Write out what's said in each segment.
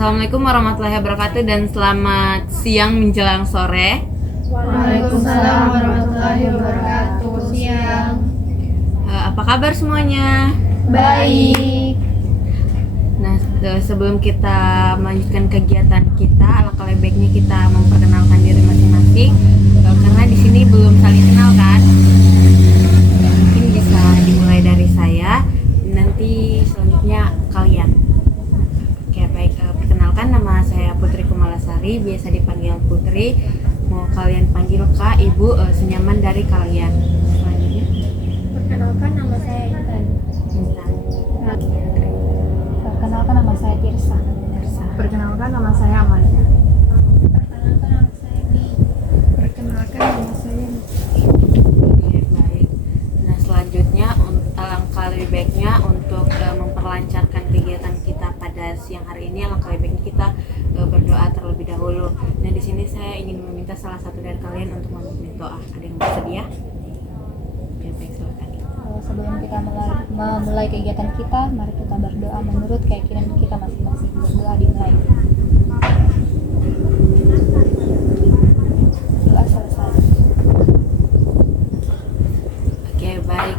Assalamualaikum warahmatullahi wabarakatuh dan selamat siang menjelang sore. Waalaikumsalam warahmatullahi wabarakatuh. Siang. Apa kabar semuanya? Baik. Nah, sebelum kita melanjutkan kegiatan kita, alangkah baiknya kita memperkenalkan diri masing-masing. Karena di sini belum saling kenal kan? Mungkin bisa dimulai dari saya, nanti selanjutnya kalian. Oke, baik. Perkenalkan, nama saya Putri Kumalasari, biasa dipanggil Putri. Mau kalian panggil Kak, Ibu, senyaman dari kalian. Selanjutnya. Perkenalkan, nama saya Intan. Intan. Perkenalkan, nama saya Tirsa. Perkenalkan, nama saya Amalia. Perkenalkan, nama saya Mi. Perkenalkan, nama saya Oke, baik. Nah, selanjutnya alangkah lebih baiknya untuk memperlancarkan kegiatan kita pada siang hari ini, alangkah lebih baiknya kita berdoa terlebih dahulu. Nah, di sini saya ingin meminta salah satu dari kalian untuk memimpin doa. Ada yang bersedia? Oke, baik, silakan. Sebelum kita memulai kegiatan kita, mari kita berdoa menurut keyakinan kita masing-masing. Berdoa dimulai. Doa selesai. Oke, baik.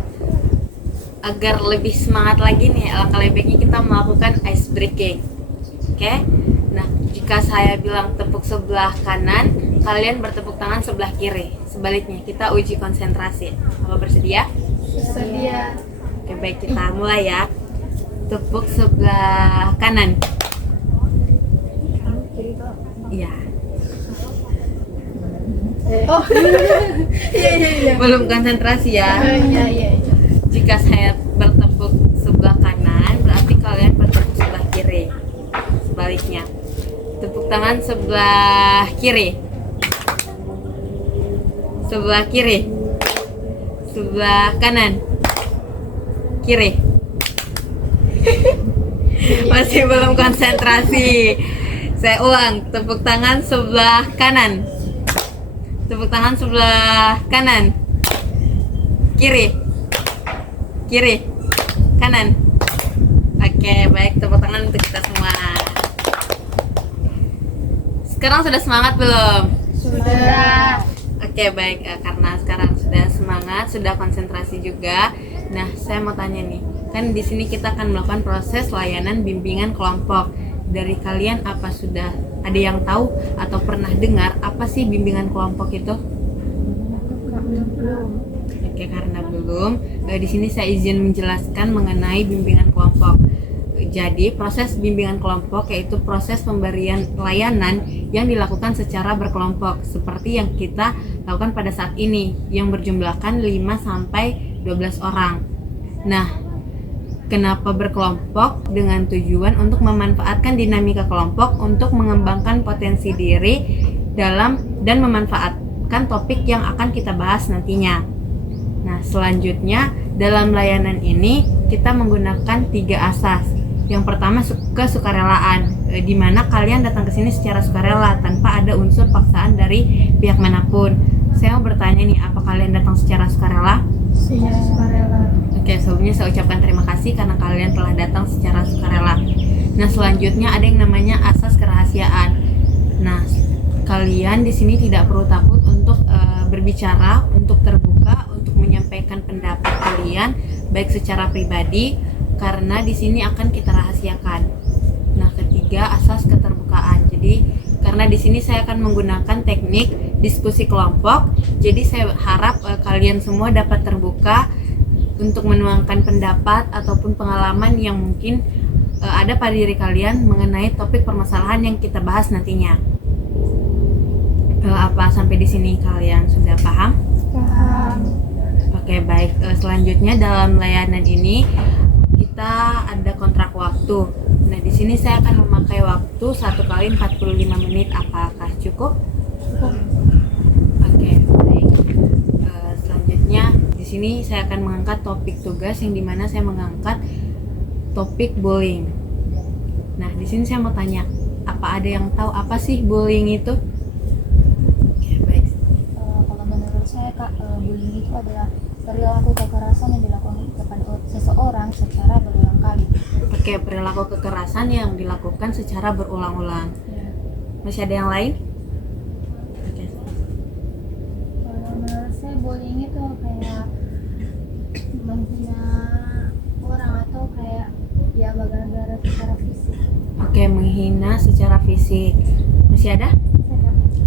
Agar lebih semangat lagi nih, alangkah lebih baiknya kita melakukan ice breaking. Oke. Nah, jika saya bilang tepuk sebelah kanan, kalian bertepuk tangan sebelah kiri. Sebaliknya, kita uji konsentrasi. Apa bersedia? Bersedia. Oke, baik, kita mulai ya. Tepuk sebelah kanan. Iya. Oh. Iya. Belum konsentrasi ya. Iya. Jika saya bertepuk sebelah kanan, berarti kalian bertepuk sebelah kiri. Sebaliknya. Tepuk tangan sebelah kiri. Sebelah kiri. Sebelah kanan. Kiri. Masih belum konsentrasi. Saya ulang, tepuk tangan sebelah kanan. Tepuk tangan sebelah kanan. Kiri. Kiri. Kanan. Oke, baik, tepuk tangan untuk kita semua. Sekarang sudah semangat belum? Sudah. Oke, baik, karena sekarang sudah semangat, sudah konsentrasi juga. Nah, saya mau tanya nih, kan di sini kita akan melakukan proses layanan bimbingan kelompok. Dari kalian apa sudah ada yang tahu atau pernah dengar apa sih bimbingan kelompok itu? Oke, karena belum, di sini saya izin menjelaskan mengenai bimbingan kelompok. Jadi, proses bimbingan kelompok yaitu proses pemberian layanan yang dilakukan secara berkelompok seperti yang kita lakukan pada saat ini yang berjumlahkan 5 sampai 12 orang. Nah, kenapa berkelompok? Dengan tujuan untuk memanfaatkan dinamika kelompok untuk mengembangkan potensi diri dalam dan memanfaatkan topik yang akan kita bahas nantinya. Nah, selanjutnya dalam layanan ini kita menggunakan 3 asas. Yang pertama, kesukarelaan, di mana kalian datang ke sini secara sukarela tanpa ada unsur paksaan dari pihak manapun. Saya mau bertanya nih, apa kalian datang secara sukarela? Secara sukarela. Oke, sebelumnya saya ucapkan terima kasih karena kalian telah datang secara sukarela. Nah, selanjutnya ada yang namanya asas kerahasiaan. Nah, kalian di sini tidak perlu takut untuk berbicara, untuk terbuka, untuk menyampaikan pendapat kalian baik secara pribadi, karena di sini akan kita rahasiakan. Nah, ketiga, asas keterbukaan. Jadi, karena di sini saya akan menggunakan teknik diskusi kelompok, jadi saya harap kalian semua dapat terbuka untuk menuangkan pendapat ataupun pengalaman yang mungkin ada pada diri kalian mengenai topik permasalahan yang kita bahas nantinya. Apa sampai di sini kalian sudah paham? Paham. Oke, baik. Selanjutnya dalam layanan ini kita ada kontrak waktu. Nah, di sini saya akan memakai waktu 1 kali 45 menit. Apakah cukup? Oke, baik. Selanjutnya di sini saya akan mengangkat topik tugas yang dimana saya mengangkat topik bullying. Nah, di sini saya mau tanya, apa ada yang tahu apa sih bullying itu? Oke, baik. Kalau menurut saya, Kak, bullying bullying itu adalah perilaku kekerasan yang dilakukan kepada seseorang secara berulang kali. Oke, perilaku kekerasan yang dilakukan secara berulang-ulang. Ya. Masih ada yang lain? Oke. Kalau menurut saya bullying itu kayak menghina orang atau kayak ya gara-gara secara fisik. Oke, menghina secara fisik. Masih ada?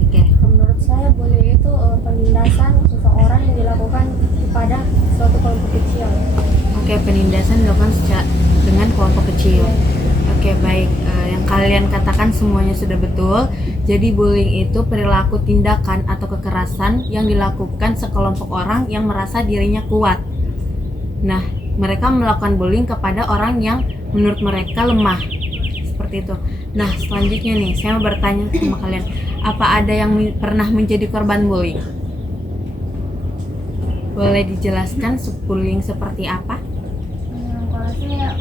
Oke. Menurut saya bullying itu penindasan seseorang yang dilakukan kepada suatu kelompok kecil. Oke, penindasan dilakukan dengan kelompok kecil. Oke, baik. Yang kalian katakan semuanya sudah betul. Jadi bullying itu perilaku tindakan atau kekerasan yang dilakukan sekelompok orang yang merasa dirinya kuat. Nah, mereka melakukan bullying kepada orang yang menurut mereka lemah. Seperti itu. Nah, selanjutnya nih, saya mau bertanya sama kalian, apa ada yang pernah menjadi korban bullying? Boleh dijelaskan bullying seperti apa? Kalau saya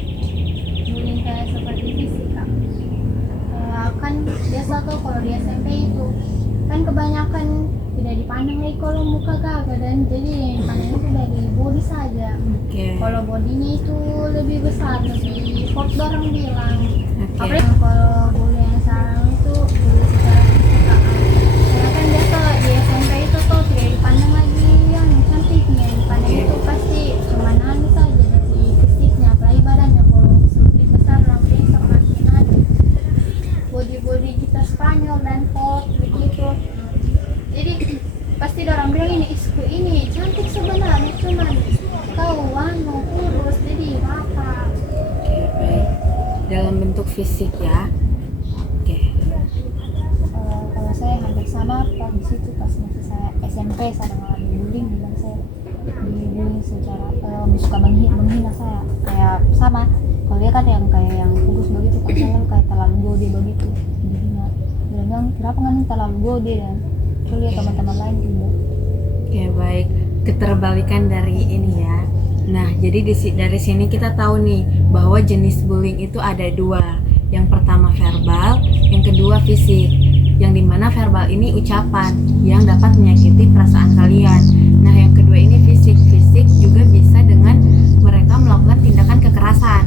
bullying kayak seperti fisik Kak. Kan biasa tuh kalau di SMP itu kan kebanyakan tidak dipandang lagi kalau muka gagah dan jadi pandang itu dari body saja. Oke. Kalau bodinya itu lebih besar, lebih kok orang bilang. Oke. Apalagi kalau bullying yang sekarang itu bullying secara fisik Kak. Karena kan biasa di SMP itu tuh tidak dipandang lagi yang cantiknya, dipandang itu pasti cuma anu saja dari fisiknya, apalagi badannya. Kalau semakin besar orang semakin ada body kita Spanyol dan hot begitu. Jadi pasti orang bilang ini cantik sebenarnya, cuma kau anu kurus jadi apa. Oke, baik. Dalam bentuk fisik ya. Oke. Kalau saya hampir sama pas di situ pas masih saya SMP saya mengalami bullying, bilang saya bullying secara suka menghina saya kayak sama. Kalau dia kan yang kayak yang kurus begitu, kalau saya kayak terlalu gede begitu dihina. Dia bilang kenapa nggak terlalu gede dan lihat teman-teman lain juga. Oke, baik. Keterbalikan dari ini ya. Nah, jadi dari sini kita tahu nih bahwa jenis bullying itu ada dua. Yang pertama verbal, yang kedua fisik. Yang dimana verbal ini ucapan yang dapat menyakiti perasaan kalian. Nah, yang kedua ini fisik. Fisik juga bisa dengan mereka melakukan tindakan kekerasan.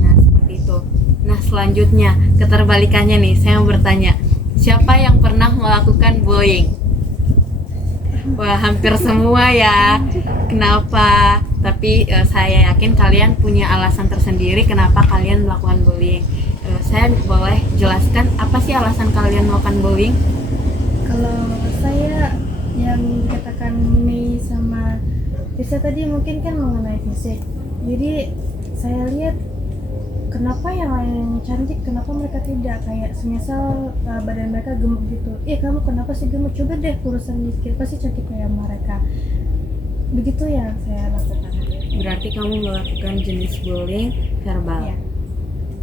Nah, seperti itu. Nah, selanjutnya keterbalikannya nih, saya mau bertanya, siapa yang pernah melakukan bullying? Wah, hampir semua ya. Kenapa? Tapi saya yakin kalian punya alasan tersendiri kenapa kalian melakukan bullying. Saya boleh jelaskan apa sih alasan kalian melakukan bullying? Kalau saya yang dikatakan Mei sama Tirsa tadi mungkin kan mengenai fisik. Jadi saya lihat kenapa yang lain cantik, kenapa mereka tidak, kayak semisal badan mereka gemuk gitu. Kamu kenapa sih gemuk? Coba deh kurusan dikit, pasti cantik kayak mereka. Begitu yang saya lakukan. Berarti kamu melakukan jenis bullying verbal. Iya.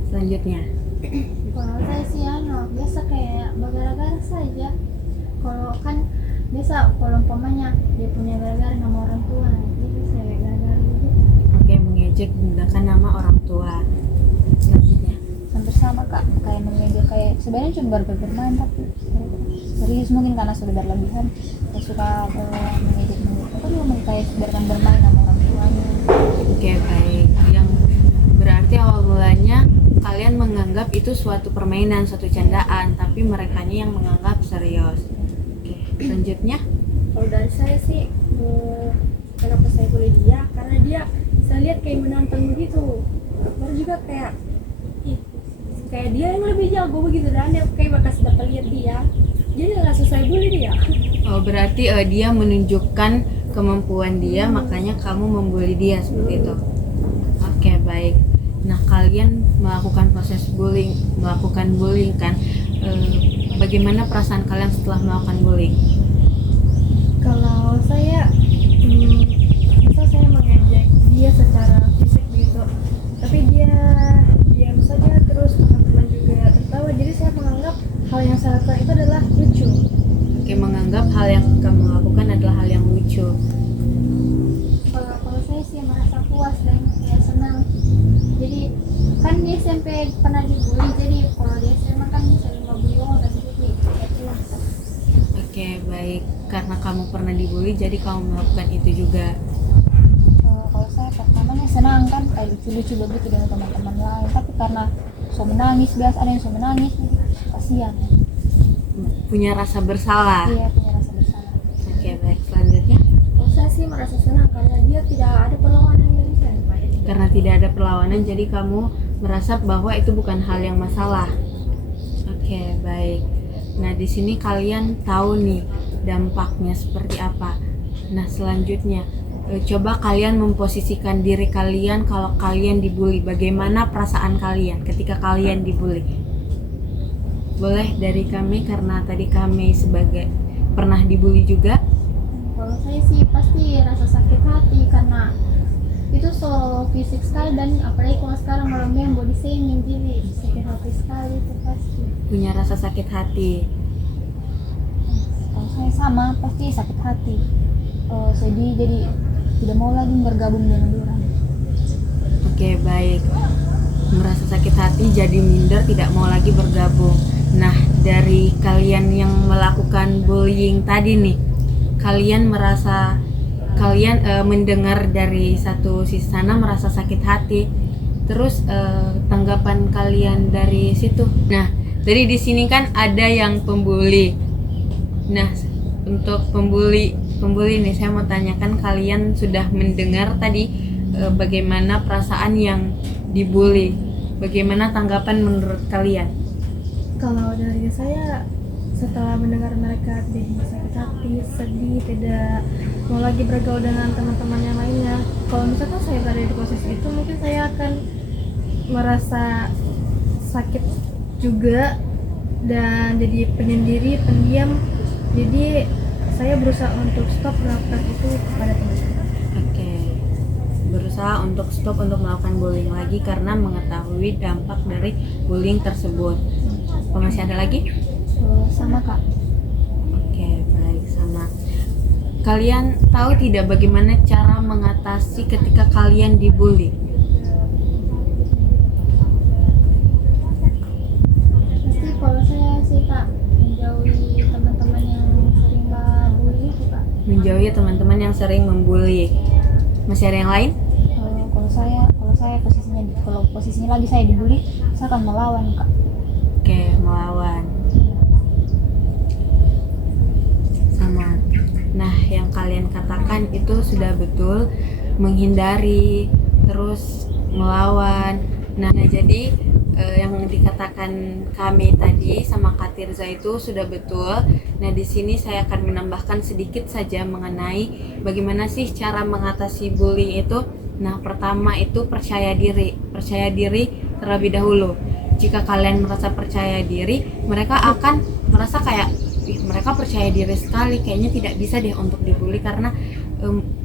Selanjutnya. Kalau saya sih biasa kayak gara-gara saja. Kalau kan biasa kalau umpamanya dia punya gara-gara nama orang tua, jadi saya gara-gara begitu. Oke, mengejek menggunakan nama orang tua. Selanjutnya. Hampir sama Kak, kayak mengejek, kayak sebenarnya cuma baru bermain tapi serius mungkin karena sudah berlebihan saya suka mengejek apa juga kayak biarkan bermain sama orang tuanya. Oke, baik. Yang berarti awal mulanya kalian menganggap itu suatu permainan, suatu candaan, tapi merekanya yang menganggap serius. Oke, selanjutnya. Kalau dari saya sih, kenapa saya boleh dia? Karena dia, saya lihat kayak menantang begitu. Baru juga kayak dia yang lebih jago begitu, dan dia kayak bekas dapat lihat dia. Jadi langsung saya bully dia. Oh, berarti dia menunjukkan kemampuan dia, makanya kamu membuli dia seperti itu. Oke, baik. Nah, kalian melakukan proses melakukan bullying kan? Bagaimana perasaan kalian setelah melakukan bullying? Kalau saya, misal saya mengejek dia secara fisik gitu, tapi dia diam saja, terus teman-teman juga tertawa, jadi saya menganggap hal yang saya lakukan itu adalah lucu. Oke, menganggap hal yang kamu lakukan adalah hal yang lucu. Kalau saya sih merasa puas dan ya senang. Jadi kan di SMP pernah dibully, jadi kalau di SMA kan sering ngebully orang dan jadi ya puas. Oke, baik. karena kamu pernah dibully jadi kamu melakukan itu juga? Kalau saya pertamanya senang kan, kayak lucu-lucu begitu dengan teman-teman lain, tapi karena so menangis, biasa ada yang so menangis, jadi kasihan. Punya rasa bersalah. Iya, punya rasa bersalah. Oke, baik, selanjutnya. Kalau saya sih merasa senang karena dia tidak ada perlawanan dari saya. Karena tidak ada perlawanan jadi kamu merasa bahwa itu bukan hal yang masalah. Oke, baik. Nah, di sini kalian tahu nih dampaknya seperti apa. Nah, selanjutnya coba kalian memposisikan diri kalian kalau kalian dibully. Bagaimana perasaan kalian ketika kalian dibully? Boleh dari kami, karena tadi kami sebagai pernah dibully juga. Kalau saya sih pasti rasa sakit hati karena itu so fisik sekali, dan apalagi kalau sekarang orang yang body shaming, jadi sakit hati sekali itu pasti. Punya rasa sakit hati. Kalau saya sama, pasti sakit hati, sedih, jadi tidak mau lagi bergabung dengan orang. Oke, baik. Merasa sakit hati jadi minder, tidak mau lagi bergabung. Nah, dari kalian yang melakukan bullying tadi nih, kalian merasa mendengar dari satu sisi sana merasa sakit hati. Terus tanggapan kalian dari situ. Nah, dari di sini kan ada yang pembuli. Nah, untuk pembuli nih saya mau tanyakan, kalian sudah mendengar tadi bagaimana perasaan yang dibully. Bagaimana tanggapan menurut kalian? Kalau dari saya, setelah mendengar mereka jadi sakit hati, sedih, tidak mau lagi bergaul dengan teman-teman yang lainnya, kalau misalkan saya berada di posisi itu, mungkin saya akan merasa sakit juga dan jadi penyendiri, pendiam. Jadi saya berusaha untuk stop melakukan itu kepada teman-teman. Oke, berusaha untuk stop untuk melakukan bullying lagi karena mengetahui dampak dari bullying tersebut. Apa masih ada lagi? Sama kak. Oke, baik, sama. Kalian tahu tidak bagaimana cara mengatasi ketika kalian dibully? Pasti kalau saya sih kak, menjauhi teman-teman yang sering bully itu kak. Menjauhi teman-teman yang sering membuli. Masih ada yang lain? Kalau saya posisinya lagi saya dibully, saya akan melawan kak. Oke, melawan. Sama. Nah, yang kalian katakan itu sudah betul, menghindari, terus melawan. Nah, jadi yang dikatakan kami tadi sama Kak Tirza itu sudah betul. Nah, di sini saya akan menambahkan sedikit saja mengenai bagaimana sih cara mengatasi bullying itu. Nah, pertama itu percaya diri. Percaya diri terlebih dahulu. Jika kalian merasa percaya diri, mereka akan merasa kayak mereka percaya diri sekali, kayaknya tidak bisa deh untuk dibully karena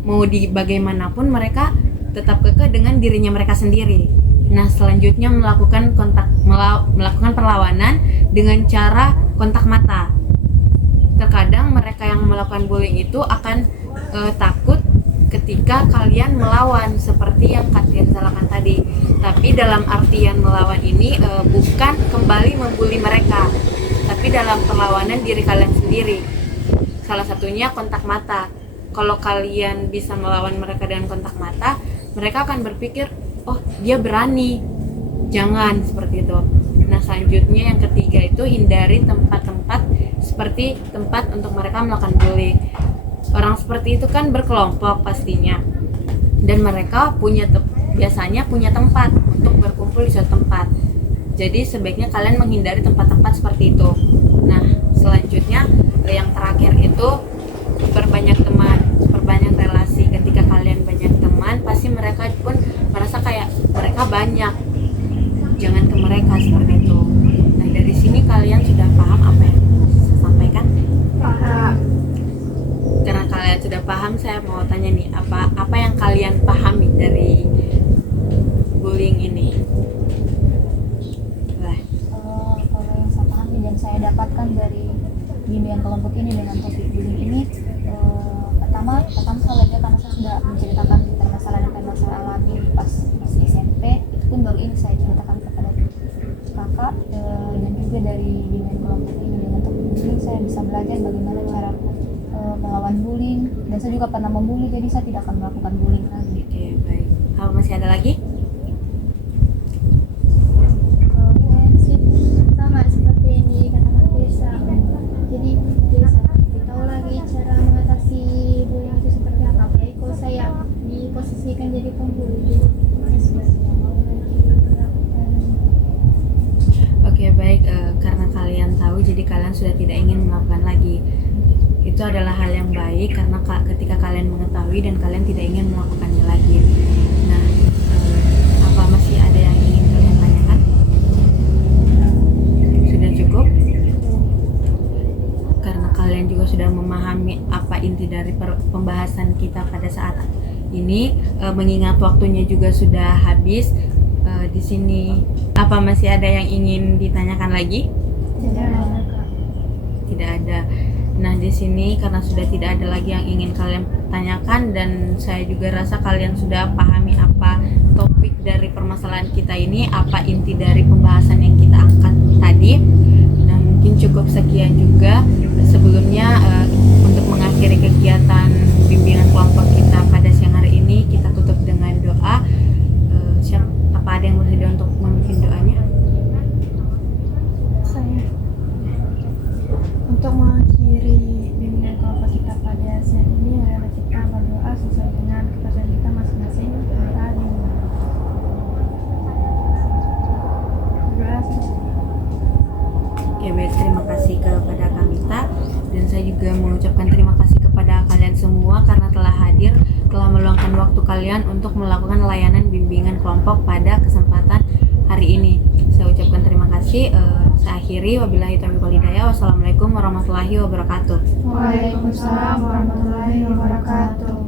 mau bagaimanapun mereka tetap kekeh dengan dirinya mereka sendiri. Nah, selanjutnya melakukan perlawanan dengan cara kontak mata. Terkadang mereka yang melakukan bullying itu akan takut ketika kalian melawan seperti yang Kak Tirza lakukan tadi. Tapi dalam artian melawan ini bukan kembali membuli mereka, tapi dalam perlawanan diri kalian sendiri. Salah satunya kontak mata. Kalau kalian bisa melawan mereka dengan kontak mata, mereka akan berpikir, oh dia berani, jangan seperti itu. Nah, selanjutnya yang ketiga itu hindari tempat-tempat seperti tempat untuk mereka melakukan bullying. Orang seperti itu kan berkelompok pastinya, dan mereka biasanya punya tempat untuk berkumpul di suatu tempat. Jadi sebaiknya kalian menghindari tempat-tempat seperti itu. Nah, selanjutnya yang terakhir itu perbanyak teman, perbanyak relasi. Ketika kalian banyak teman, pasti mereka pun merasa kayak mereka banyak. Jangan ke mereka seperti itu. Nah, dari sini kalian sudah paham apa yang saya sampaikan? Paham. Karena kalian sudah paham, saya mau tanya nih, apa yang kalian pahami dari bullying ini? Kalau yang saya pahami dan saya dapatkan dari bimbingan kelompok ini dengan topik bullying ini, pertama saya belajar karena saya sudah menceritakan permasalahan yang saya alami pas masih SMP, itu pun baru ini saya ceritakan kepada kakak, dan juga dari bimbingan kelompok ini dengan topik bullying saya bisa belajar bagaimana cara melawan bullying, dan saya juga pernah membuli, jadi saya tidak akan melakukan bullying lagi. Oke, baik. Apa masih ada lagi? Prinsip sama seperti yang dikatakan Desa. Jadi Desa tahu lagi cara mengatasi bullying itu seperti apa. Apalagi kalau saya diposisikan jadi pembuli, jadi sesuatu yang mau lagi dilakukan. Oke, baik. Karena kalian tahu, jadi kalian sudah tidak ingin melakukan lagi. Itu adalah hal yang baik karena ketika kalian mengetahui dan kalian tidak ingin melakukannya lagi. Nah, apa masih ada yang ingin kalian tanyakan? Sudah cukup? Karena kalian juga sudah memahami apa inti dari pembahasan kita pada saat ini, mengingat waktunya juga sudah habis. Di sini apa masih ada yang ingin ditanyakan lagi? Tidak ada, Kak. Tidak ada. Nah, di sini karena sudah tidak ada lagi yang ingin kalian tanyakan, dan saya juga rasa kalian sudah pahami apa topik dari permasalahan kita ini, apa inti dari pembahasan yang kita angkat tadi. Nah, mungkin cukup sekian juga. Sebelumnya untuk mengakhiri kegiatan bimbingan kelompok kita pada siang hari ini, kita tutup dengan doa. Apa ada yang bersedia untuk memimpin doanya? Saya untuk mengakhiri bimbingan kelompok kita pada siang ini, marilah kita berdoa sesuai dengan kepercayaan kita masing-masing. Berdoa. Oke, baik, terima kasih kepada Kamita, dan saya juga mengucapkan terima kasih kepada kalian semua karena telah hadir, telah meluangkan waktu kalian untuk melakukan layanan bimbingan kelompok pada kesempatan hari ini. Saya ucapkan terima kasih. Saya akhiri, wabillahi taufiq wal hidayah. Wassalamualaikum warahmatullahi wabarakatuh. Waalaikumsalam warahmatullahi wabarakatuh.